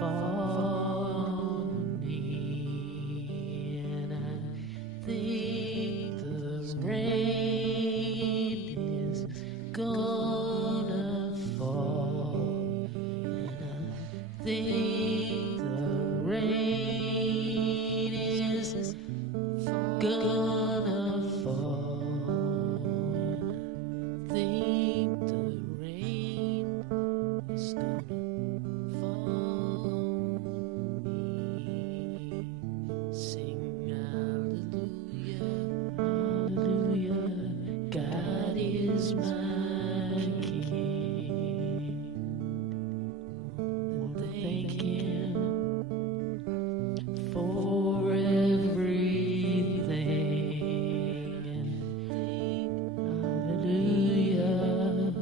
for me, and I think the rain is gonna fall, and I think the rain is gonna fall. Think the rain is gonna fall on me. Sing hallelujah, hallelujah. God is my King. Thank Him for everything. Hallelujah,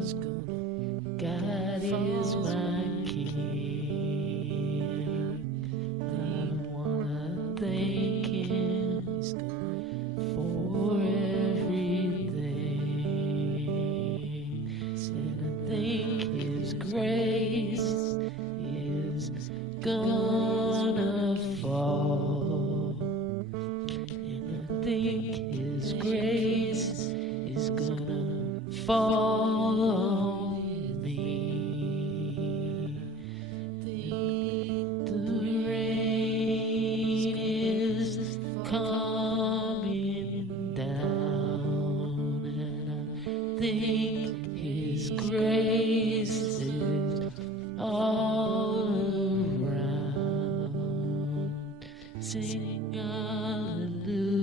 God is my King. I wanna thank Him for everything. Said I think His grace is gonna fall, and I think His grace is gonna fall on me. The rain is coming down, and I think His grace is all around. Sing hallelujah.